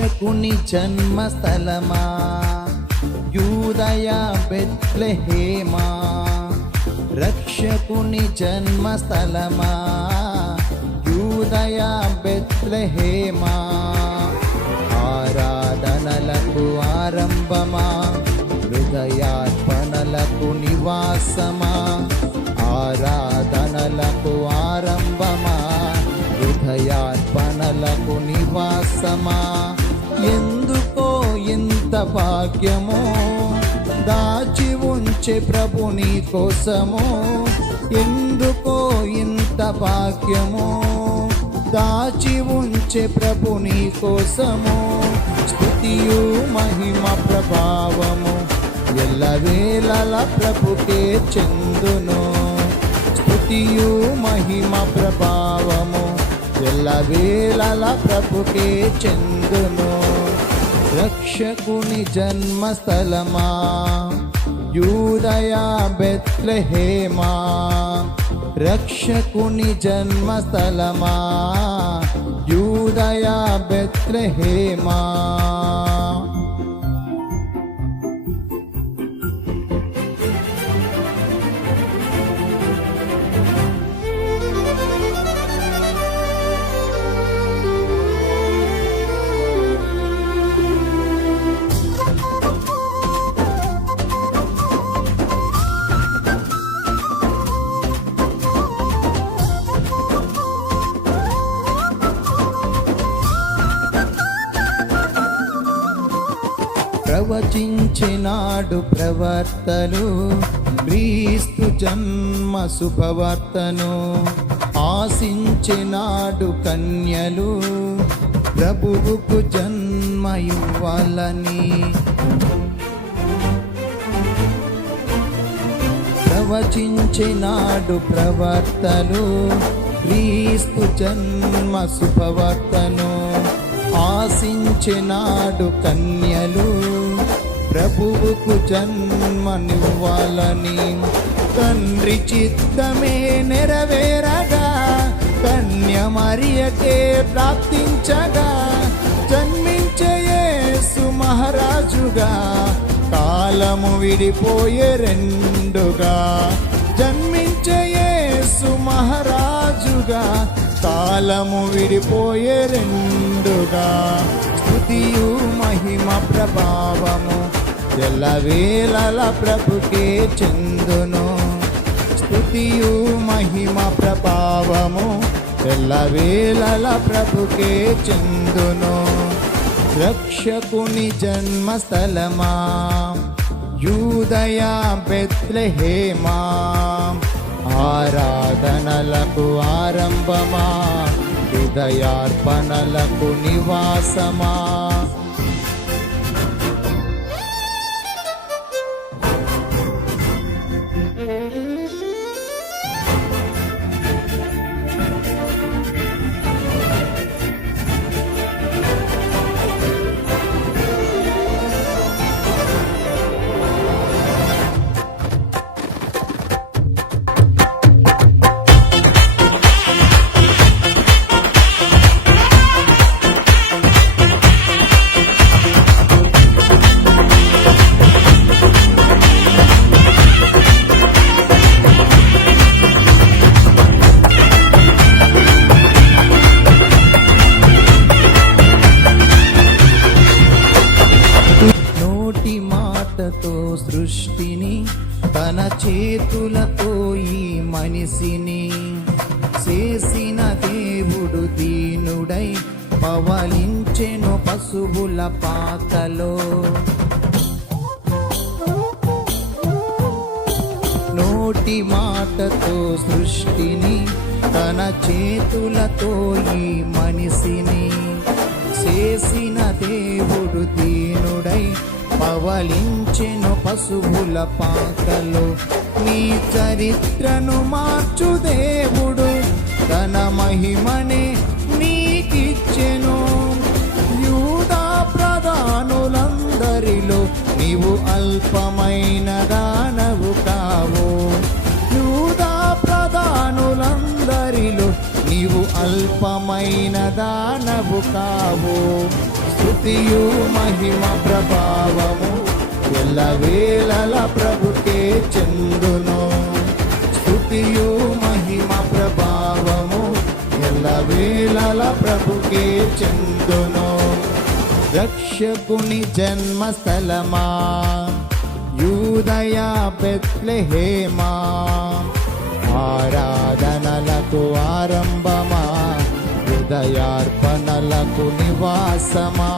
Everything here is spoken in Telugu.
రక్షకుని జన్మస్థలమా యూదయ బెత్లెహేమా, రక్షకుని జన్మస్థలమా యూదయ బెత్లెహేమా, ఆరాధనలకు ఆరంభమా హృదయార్పణలకు నివాసమా, ఆరాధనలకు ఆరంభమా హృదయార్పణలకు నివాసమా, ఎందుకో ఇంత భాగ్యమో దాచి ఉంచే ప్రభు నీ కోసము, ఎందుకో ఇంత భాగ్యమో దాచి ఉంచే ప్రభు నీ కోసము, స్తుతియు మహిమ ప్రభావము ఎల్లవేళల ప్రభుకే చెందును, స్తుతియు మహిమ ప్రభావము ఎల్లవేళల ప్రభుకే చెందును. రక్షకుని జన్మస్థలమా యూదయ బెత్లెహేమా, రక్షకుని జన్మస్థలమా యూదయ బెత్లెహేమా. ప్రవచించినాడు ప్రవర్తలు క్రీస్తు జన్మ శుభవార్తను, ఆశించినాడు కన్యలు ప్రభువుకు జన్మ ఇవ్వాలని, ప్రవచించినాడు ప్రవర్తలు క్రీస్తు జన్మ శుభవార్తను, ఆశించినాడు కన్యలు ప్రభువుకు జన్మనివ్వాలని, తండ్రి చిత్తమే నెరవేరగా కన్య మరియకే ప్రాప్తించగా, జన్మించే యేసు మహారాజుగా కాలము విడిపోయే రెండుగా, జన్మించే యేసు మహారాజుగా కాలము విడిపోయే రెండుగా, స్తుతియు మహిమ ప్రభావము ఎల్లవేళల ప్రభుకే చెందును, స్తుతియు మహిమ ప్రభావము ఎల్లవేళల ప్రభుకే చెందును. రక్షకుని జన్మస్థలమా యూదయ బెత్లెహేమా, ఆరాధనలకు ఆరంభమా హృదయార్పణలకు నివాసమా. సృష్టిని తన చేతులతో ఈ మనిషిని చేసిన దేవుడు దీనుడై పవలించెను పశువుల పాకలో, నోటి మాటతో సృష్టిని తన చేతులతో ఈ మనిషిని చేసిన దేవుడు దీనుడై పవలించెను పశువుల పాకలో, నీ చరిత్రను మార్చు దేవుడు తన మహిమనే నీకిచ్చెను, యూదా ప్రధానులందరిలో నీవు అల్పమైన దానవు కావు, యూదా ప్రధానులందరిలో నీవు అల్పమైన దానవు కావు, స్తుతియు మహిమ ప్రభావము ఎల్లవేళల ప్రభుకే చెందును. స్తుతియు మహిమ ప్రభావము ఎల్లవేళల ప్రభుకే చెందును. రక్షకుని జన్మస్థలమా యూదయ బెత్లెహేమా, ఆరాధనలకు ఆరంభమా, హృదయార్పణలకు నివాసమా.